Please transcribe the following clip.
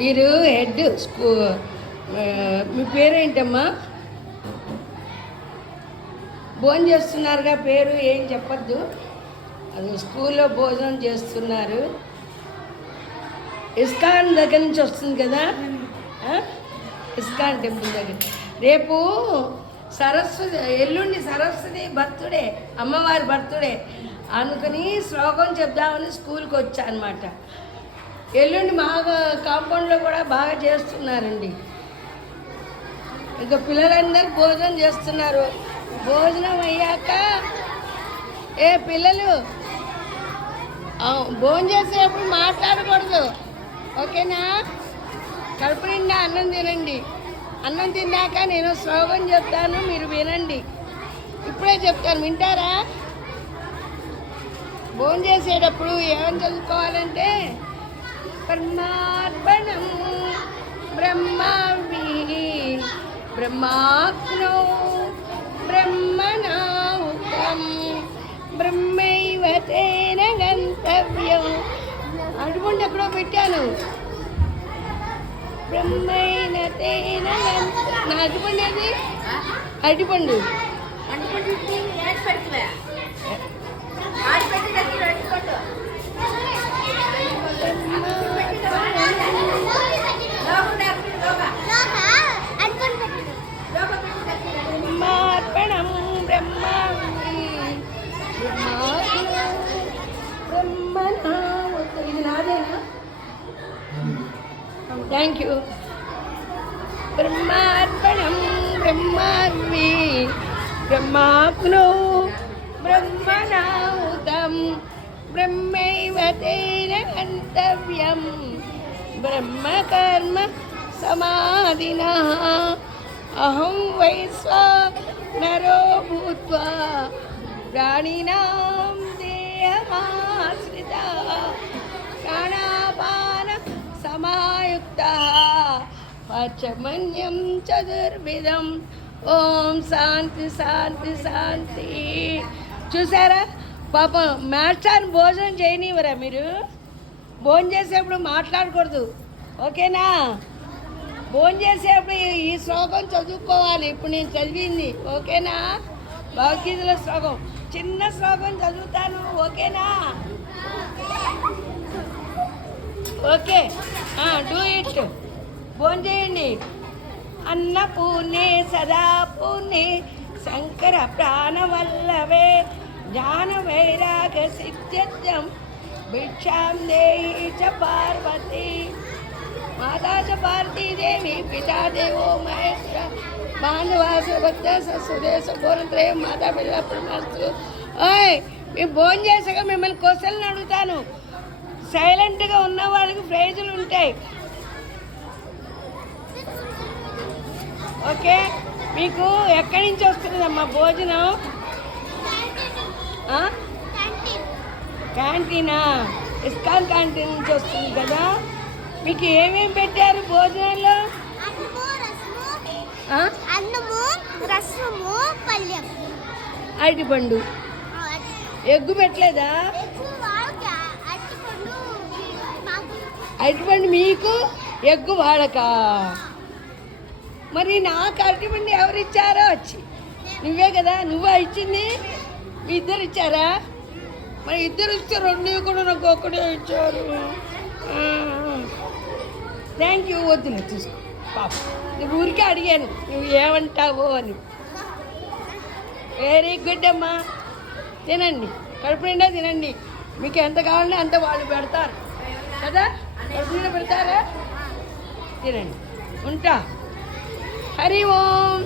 మీరు హెడ్ మీ పేరేంటమ్మా? భోజనం చేస్తున్నారుగా, పేరు ఏం చెప్పద్దు. అది స్కూల్లో భోజనం చేస్తున్నారు. ఇస్కాన్ దగ్గర నుంచి వస్తుంది కదా, ఇస్కాన్ టెంపుల్ దగ్గర. రేపు సరస్వతి, ఎల్లుండి సరస్వతి బర్త్డే, అమ్మవారి బర్త్డే. అందుకని శ్లోకం చెప్దామని స్కూల్కి వచ్చా అనమాట. ఎల్లుండి మా కాంపౌండ్లో కూడా బాగా చేస్తున్నారండి. ఇంకా పిల్లలందరూ భోజనం చేస్తున్నారు. భోజనం అయ్యాక పిల్లలు భోజనం చేసేటప్పుడు మాట్లాడకూడదు, ఓకేనా? కడుపు నిండా అన్నం తినండి. అన్నం తిన్నాక నేను శ్లోకం చెప్తాను, మీరు వినండి. ఇప్పుడే చెప్తాను, వింటారా? భోజనం చేసేటప్పుడు ఏమని చదువుకోవాలంటే, పరమార్పణం బ్రహ్మావి బ్రహ్మాగ్నో బ్రహ్మణాహుతం బ్రహ్మైవ తేన గంతవ్యం. అడుగుండి ఎక్కడో పెట్టాను. బ్రహ్మైన తేన నా అటుపండి, అది అటుపండు. బ్రహ్మార్పణం బ్రహ్మావి బ్రహ్మణా. ఇది నాదేనా? Thank you. బ్రహ్మార్పణం బ్రహ్మావి బ్రహ్మాగ్నో బ్రహ్మణాహుతం బ్రహ్మైవ తేన గంతవ్యం బ్రహ్మకర్మ సమాధినః అహం వైశ్వానరో భూత్వా ప్రాణినాం దేహమాశ్రితః ప్రాణాపాన సమాయుక్తః పచమన్యం చతుర్విధం. ఓం శాంతి శాంతి శాంతి. చూసారా పాపం మాస్టర్ భోజనం చేయనివ్వరా? మీరు భోజనం చేసేప్పుడు మాట్లాడకూడదు, ఓకేనా? భోజనం చేసేప్పుడు ఈ శ్లోకం చదువుకోవాలి. ఇప్పుడు నేను చదివింది, ఓకేనా? భగవద్గీతలో శ్లోకం, చిన్న శ్లోకం చదువుతాను, ఓకేనా? Okay, do it. భోజనం చేయండి. అన్నపూర్ణే సదా పూర్ణే శంకర ప్రాణవల్లవే జ్ఞాన వైరాగ సిద్ధ్యం భిక్షాం దేహి చ పార్వతి మాతా చ పార్వతీ దేవి పితా దేవో మహేశ్వర బాంధవాస భక్త సుదేశ పూర్ణత్రయ మాతా పిల్ల పుణ్యస్తు. ఓయ్, మేము భోజనం చేసాక మిమ్మల్ని క్వశ్చన్లు అడుగుతాను. సైలెంట్గా ఉన్న వాళ్ళకి ప్రైజులు ఉంటాయి, ఓకే? మీకు ఎక్కడి నుంచి వస్తుందమ్మా భోజనం? క్యాంటీనా? ఇస్కాన్ క్యాంటీన్ నుంచి వస్తుంది కదా. మీకు ఏమేమి పెట్టారు భోజనంలో? అరటిపండు. ఎగ్గు పెట్టలేదా? అరటిపండు మీకు, ఎగ్గు వాళ్ళకా? మరి నాకు అరటిపండు ఎవరు ఇచ్చారో? వచ్చి నువ్వే కదా, నువ్వే ఇచ్చింది. మీ ఇద్దరు ఇచ్చారా? మరి ఇద్దరు ఇస్తే రెండు కూడా నాకు ఒక్కడే ఇచ్చారు. Thank you. వద్దులే, చూసుకో పాప. నువ్వు ఊరికే అడిగాను నువ్వు ఏమంటావో అని. వెరీ గుడ్ అమ్మా. తినండి, కడుపు నిండా తినండి. మీకు ఎంత కావాలంటే అంత వాళ్ళు పెడతారు కదా, కడుపు నిండా పెడతారా? తినండి. ఉంటా. హరి ఓం.